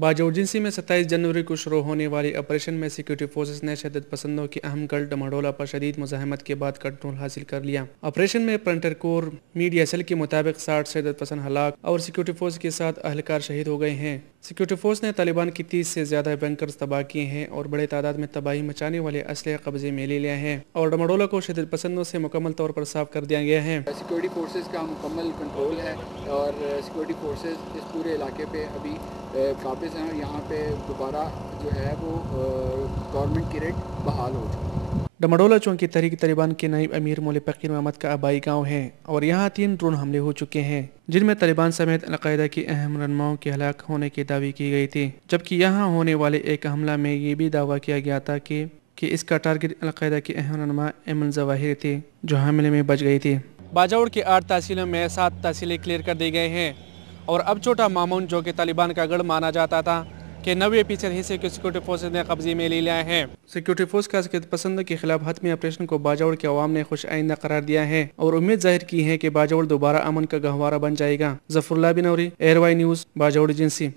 बाजौर जिंसी में 27 जनवरी को शुरू होने वाली ऑपरेशन में सिक्योरिटी फोर्सेस ने शदीद पसंदों की अहम गढ़ डमाडोला पर शदीद मुजाहमत के बाद कंट्रोल हासिल कर लिया। ऑपरेशन में फ्रंटियर कोर मीडिया सेल के मुताबिक 60 शदीद पसंद हलाक और सिक्योरिटी फोर्स के साथ अहलकार शहीद हो गए हैं। सिक्योरिटी फोर्स ने तालिबान की 30 से ज्यादा बैंकर्स तबाह किए हैं और बड़े तादाद में तबाही मचाने वाले असले कब्जे में ले लिया है और डमाडोला को शदीद पसंदों से मुकम्मल तौर पर साफ कर दिया गया है। सिक्योरिटी फोर्सेस का मुकम्मल कंट्रोल है और सिक्योरिटी फोर्सेस इस पूरे इलाके पे अभी काबिज हैं। यहाँ पे दोबारा जो है वो गवर्नमेंट की रेट बहाल हो चुकी है। डमाडोला चौकी तहरीक तालिबान के नायब अमीर मौलवी फकीर मोहम्मद का आबाई गांव है और यहाँ 3 ड्रोन हमले हो चुके हैं जिनमें तालिबान समेत अलकायदा की अहम रहनुमाओं के हलाक होने की दावी की गई थी, जबकि यहाँ होने वाले एक हमला में ये भी दावा किया गया था कि इसका टारगेट अलकायदा की अहम रहनुमा एमन जवाहिर थी जो हमले में बच गई थी। बाजौर के 8 तहसीलों में 7 तहसीलें क्लियर कर दी गए हैं और अब छोटा मामून जो कि तालिबान का गढ़ माना जाता था कि 90% हिस्से को सिक्योरिटी फोर्सेज ने कब्जे में ले लिया है। सिक्योरिटी फोर्स का पसंद के खिलाफ हतमी ऑपरेशन को बाजौर के अवाम ने खुश आइंदा करार दिया है और उम्मीद जाहिर की है कि बाजौर दोबारा अमन का गहवारा बन जाएगा। जफरुल्लाह बिनौरी, एयरवाई न्यूज़, बाजौर जिंसी।